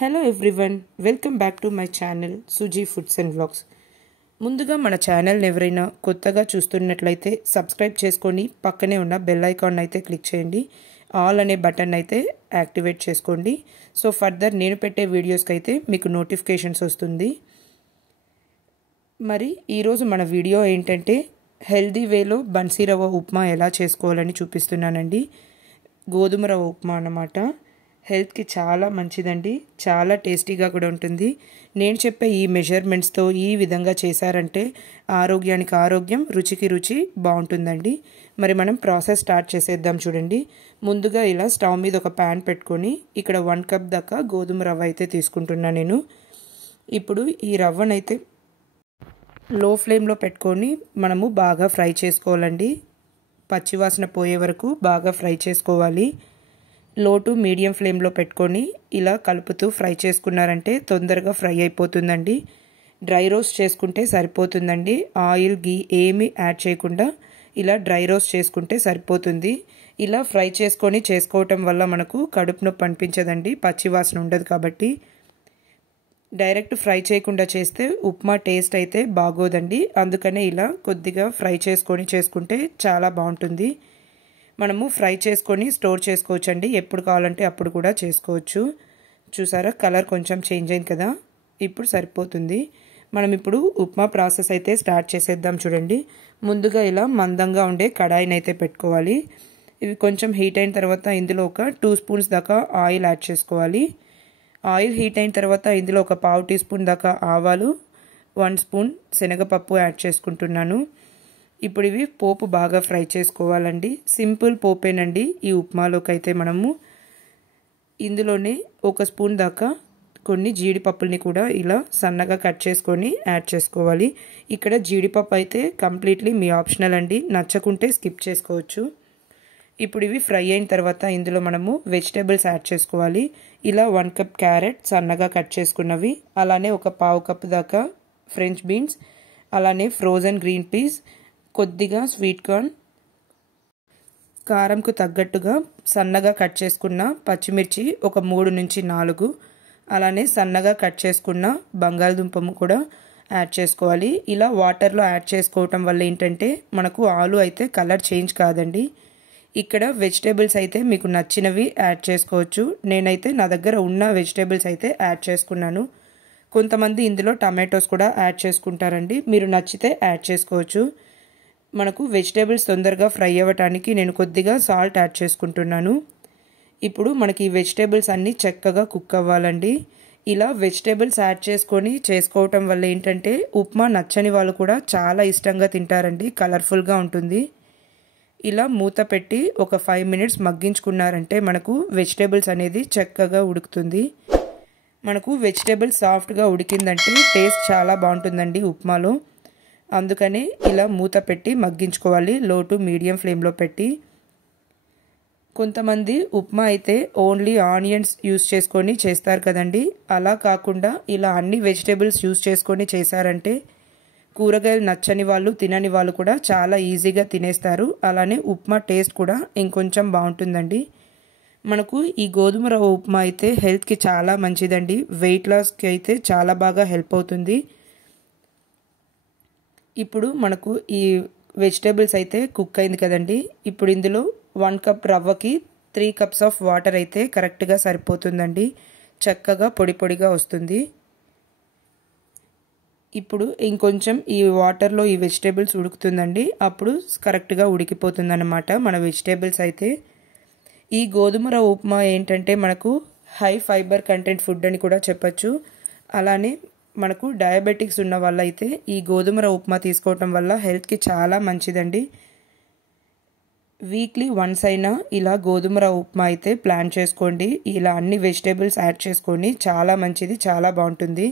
Hello everyone, welcome back to my channel Suji foods and vlogs. ముందుగా మన ఛానల్ని ఎవరైనా కొత్తగా చూస్తున్నట్లయితే సబ్స్క్రైబ్ చేసుకొని పక్కనే ఉన్న బెల్ ఐకాన్ అయితే క్లిక్ చేయండి. ఆల్ అనే బటన్ అయితే యాక్టివేట్ చేసుకోండి. సో ఫర్దర్ నేను పెట్టే వీడియోస్కి అయితే మీకు నోటిఫికేషన్స్ వస్తుంది. మరి ఈరోజు మన వీడియో ఏంటంటే హెల్దీ వేలో బన్సీ రవ్వ ఉప్మా ఎలా చేసుకోవాలని చూపిస్తున్నానండి. గోధుమ రవ్వ ఉప్మా అన్నమాట. హెల్త్కి చాలా మంచిదండి, చాలా టేస్టీగా కూడా ఉంటుంది. నేను చెప్పే ఈ మెజర్మెంట్స్తో ఈ విధంగా చేశారంటే ఆరోగ్యానికి ఆరోగ్యం, రుచికి రుచి బాగుంటుందండి. మరి మనం ప్రాసెస్ స్టార్ట్ చేసేద్దాం. చూడండి, ముందుగా ఇలా స్టవ్ మీద ఒక ప్యాన్ పెట్టుకొని ఇక్కడ 1 కప్ దాకా గోధుమ రవ్వ అయితే తీసుకుంటున్నాను నేను. ఇప్పుడు ఈ రవ్వనైతే లో ఫ్లేమ్లో పెట్టుకొని మనము బాగా ఫ్రై చేసుకోవాలండి. పచ్చివాసన పోయే వరకు బాగా ఫ్రై చేసుకోవాలి. లో టు మీడియం ఫ్లేమ్లో పెట్టుకొని ఇలా కలుపుతూ ఫ్రై చేసుకున్నారంటే తొందరగా ఫ్రై అయిపోతుందండి. డ్రై రోస్ట్ చేసుకుంటే సరిపోతుందండి. ఆయిల్ గీ ఏమీ యాడ్ చేయకుండా ఇలా డ్రై రోస్ట్ చేసుకుంటే సరిపోతుంది. ఇలా ఫ్రై చేసుకొని చేసుకోవటం వల్ల మనకు కడుపు నొప్పి అనిపించదండి, పచ్చివాసన ఉండదు కాబట్టి. డైరెక్ట్ ఫ్రై చేయకుండా చేస్తే ఉప్మా టేస్ట్ అయితే బాగోదండి. అందుకనే ఇలా కొద్దిగా ఫ్రై చేసుకుంటే చాలా బాగుంటుంది. మనము ఫ్రై చేసుకొని స్టోర్ చేసుకోవచ్చండి, ఎప్పుడు కావాలంటే అప్పుడు కూడా చేసుకోవచ్చు. చూసారా, కలర్ కొంచెం చేంజ్ అయింది కదా, ఇప్పుడు సరిపోతుంది. మనం ఇప్పుడు ఉప్మా ప్రాసెస్ అయితే స్టార్ట్ చేసేద్దాం. చూడండి, ముందుగా ఇలా మందంగా ఉండే కడాయిని అయితే పెట్టుకోవాలి. ఇవి కొంచెం హీట్ అయిన తర్వాత ఇందులో ఒక 2 స్పూన్స్ దాకా ఆయిల్ యాడ్ చేసుకోవాలి. ఆయిల్ హీట్ అయిన తర్వాత ఇందులో ఒక 1/2 టీ స్పూన్ దాకా ఆవాలు, 1 స్పూన్ శనగపప్పు యాడ్ చేసుకుంటున్నాను. ఇప్పుడు ఇవి పోపు బాగా ఫ్రై చేసుకోవాలండి. సింపుల్ పోపేనండి ఈ ఉప్మాలోకి అయితే. మనము ఇందులోనే 1 స్పూన్ దాకా కొన్ని జీడిపప్పుల్ని కూడా ఇలా సన్నగా కట్ చేసుకొని యాడ్ చేసుకోవాలి. ఇక్కడ జీడిపప్పు అయితే కంప్లీట్లీ మీ ఆప్షనల్ అండి, నచ్చకుంటే స్కిప్ చేసుకోవచ్చు. ఇప్పుడు ఇవి ఫ్రై అయిన తర్వాత ఇందులో మనము వెజిటేబుల్స్ యాడ్ చేసుకోవాలి. ఇలా 1 కప్ క్యారెట్ సన్నగా కట్ చేసుకున్నవి, అలానే ఒక 1/2 కప్ దాకా ఫ్రెంచ్ బీన్స్, అలానే ఫ్రోజన్ గ్రీన్ పీస్, కొద్దిగా స్వీట్ కార్న్, కారంకు తగ్గట్టుగా సన్నగా కట్ చేసుకున్న పచ్చిమిర్చి ఒక 3 నుంచి 4, అలానే సన్నగా కట్ చేసుకున్న బంగాళదుంపము కూడా యాడ్ చేసుకోవాలి. ఇలా వాటర్లో యాడ్ చేసుకోవటం వల్ల ఏంటంటే మనకు ఆలు అయితే కలర్ చేంజ్ కాదండి. ఇక్కడ వెజిటేబుల్స్ అయితే మీకు నచ్చినవి యాడ్ చేసుకోవచ్చు. నేనైతే నా దగ్గర ఉన్న వెజిటేబుల్స్ అయితే యాడ్ చేసుకున్నాను. కొంతమంది ఇందులో టమాటోస్ కూడా యాడ్ చేసుకుంటారండి, మీరు నచ్చితే యాడ్ చేసుకోవచ్చు. మనకు వెజిటేబుల్స్ తొందరగా ఫ్రై అవ్వటానికి నేను కొద్దిగా సాల్ట్ యాడ్ చేసుకుంటున్నాను. ఇప్పుడు మనకి ఈ వెజిటేబుల్స్ అన్నీ చక్కగా కుక్ అవ్వాలండి. ఇలా వెజిటేబుల్స్ యాడ్ చేసుకొని చేసుకోవటం వల్ల ఏంటంటే ఉప్మా నచ్చని వాళ్ళు కూడా చాలా ఇష్టంగా తింటారండి, కలర్ఫుల్గా ఉంటుంది. ఇలా మూత పెట్టి ఒక 5 మినిట్స్ మగ్గించుకున్నారంటే మనకు వెజిటేబుల్స్ అనేది చక్కగా ఉడుకుతుంది. మనకు వెజిటేబుల్స్ సాఫ్ట్గా ఉడికిందంటే టేస్ట్ చాలా బాగుంటుందండి ఉప్మాలో. అందుకనే ఇలా మూత పెట్టి మగ్గించుకోవాలి, లో టు మీడియం ఫ్లేమ్లో పెట్టి. కొంతమంది ఉప్మా అయితే ఓన్లీ ఆనియన్స్ యూస్ చేసుకొని చేస్తారు కదండి, అలా కాకుండా ఇలా అన్ని వెజిటేబుల్స్ యూస్ చేసుకొని చేశారంటే కూరగాయలు నచ్చని వాళ్ళు, తినని వాళ్ళు కూడా చాలా ఈజీగా తినేస్తారు. అలానే ఉప్మా టేస్ట్ కూడా ఇంకొంచెం బాగుంటుందండి. మనకు ఈ గోధుమ రవ్వ ఉప్మా అయితే హెల్త్కి చాలా మంచిదండి, వెయిట్ లాస్కి అయితే చాలా బాగా హెల్ప్ అవుతుంది. ఇప్పుడు మనకు ఈ వెజిటేబుల్స్ అయితే కుక్ అయింది కదండి. ఇప్పుడు ఇందులో 1 కప్ రవ్వకి 3 కప్స్ ఆఫ్ వాటర్ అయితే కరెక్ట్గా సరిపోతుందండి, చక్కగా పొడి పొడిగా వస్తుంది. ఇప్పుడు ఇంకొంచెం ఈ వాటర్లో ఈ వెజిటేబుల్స్ ఉడుకుతుందండి, అప్పుడు కరెక్ట్గా ఉడికిపోతుంది అన్నమాట మన వెజిటేబుల్స్ అయితే. ఈ గోధుమ రవ్వ ఉప్మా ఏంటంటే మనకు హై ఫైబర్ కంటెంట్ ఫుడ్ అని కూడా చెప్పచ్చు. అలానే మనకు డయాబెటిక్స్ ఉన్న వాళ్ళైతే ఈ గోధుమ రవ్వ ఉప్మా తీసుకోవటం వల్ల హెల్త్కి చాలా మంచిదండి. వీక్లీ వన్స్ అయినా ఇలా గోధుమ రవ్వ ఉప్మా అయితే ప్లాన్ చేసుకోండి. ఇలా అన్ని వెజిటేబుల్స్ యాడ్ చేసుకొని చాలా మంచిది, చాలా బాగుంటుంది.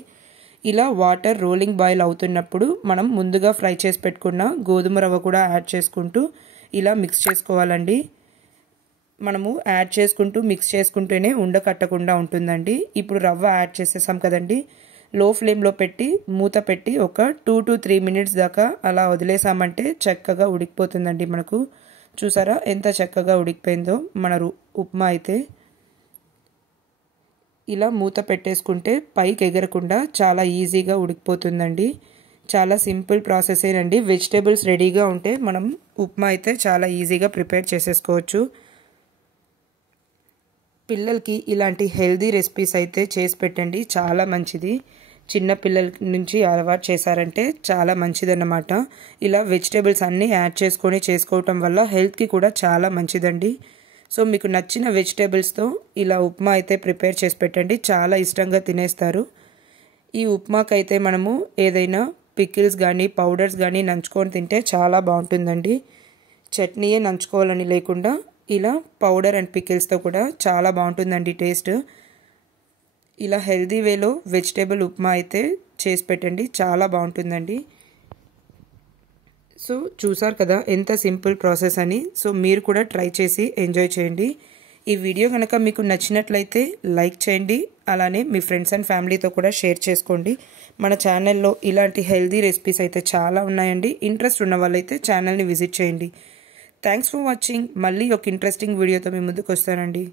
ఇలా వాటర్ రోలింగ్ బాయిల్ అవుతున్నప్పుడు మనం ముందుగా ఫ్రై చేసి పెట్టుకున్న గోధుమ రవ్వ కూడా యాడ్ చేసుకుంటూ ఇలా మిక్స్ చేసుకోవాలండి. మనము యాడ్ చేసుకుంటూ మిక్స్ చేసుకుంటూనే ఉండకట్టకుండా ఉంటుందండి. ఇప్పుడు రవ్వ యాడ్ చేసేసాం కదండి, లో ఫ్లేమ్లో పెట్టి మూత పెట్టి ఒక 2 to 3 మినిట్స్ దాకా అలా వదిలేసామంటే చక్కగా ఉడికిపోతుందండి. మనకు చూసారా ఎంత చక్కగా ఉడికిపోయిందో మన ఉప్మా అయితే. ఇలా మూత పెట్టేసుకుంటే పైకి ఎగరకుండా చాలా ఈజీగా ఉడికిపోతుందండి. చాలా సింపుల్ ప్రాసెసేనండి. వెజిటేబుల్స్ రెడీగా ఉంటే మనం ఉప్మా అయితే చాలా ఈజీగా ప్రిపేర్ చేసేసుకోవచ్చు. పిల్లలకి ఇలాంటి హెల్దీ రెసిపీస్ అయితే చేసి పెట్టండి, చాలా మంచిది. చిన్న పిల్లల నుంచి అలవాటు చేశారంటే చాలా మంచిదన్నమాట. ఇలా వెజిటేబుల్స్ అన్నీ యాడ్ చేసుకొని చేసుకోవటం వల్ల హెల్త్కి కూడా చాలా మంచిదండి. సో మీకు నచ్చిన వెజిటేబుల్స్తో ఇలా ఉప్మా అయితే ప్రిపేర్ చేసి పెట్టండి, చాలా ఇష్టంగా తినేస్తారు. ఈ ఉప్మాకైతే మనము ఏదైనా పికిల్స్ కానీ పౌడర్స్ కానీ నంచుకొని తింటే చాలా బాగుంటుందండి. చట్నీయే నంచుకోవాలని లేకుండా ఇలా పౌడర్ అండ్ పికిల్స్తో కూడా చాలా బాగుంటుందండి టేస్ట్. ఇలా హెల్దీ వేలో వెజిటేబుల్ ఉప్మా అయితే చేసి పెట్టండి, చాలా బాగుంటుందండి. సో చూసారు కదా ఎంత సింపుల్ ప్రాసెస్ అని. సో మీరు కూడా ట్రై చేసి ఎంజాయ్ చేయండి. ఈ వీడియో కనుక మీకు నచ్చినట్లయితే లైక్ చేయండి, అలానే మీ ఫ్రెండ్స్ అండ్ ఫ్యామిలీతో కూడా షేర్ చేసుకోండి. మన ఛానల్లో ఇలాంటి హెల్దీ రెసిపీస్ అయితే చాలా ఉన్నాయండి. ఇంట్రెస్ట్ ఉన్న వాళ్ళైతే ఛానల్ని విజిట్ చేయండి. Thanks for watching. మళ్ళీ ఒక ఇంట్రెస్టింగ్ వీడియోతో మీ ముందుకు వస్తానండి.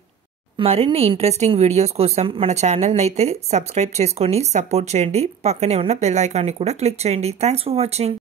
మరిన్ని ఇంట్రెస్టింగ్ వీడియోస్ కోసం మన ఛానల్ని అయితే సబ్స్క్రైబ్ చేసుకొని సపోర్ట్ చేయండి. పక్కనే ఉన్న బెల్ ఐకాన్ని కూడా క్లిక్ చేయండి. Thanks for watching.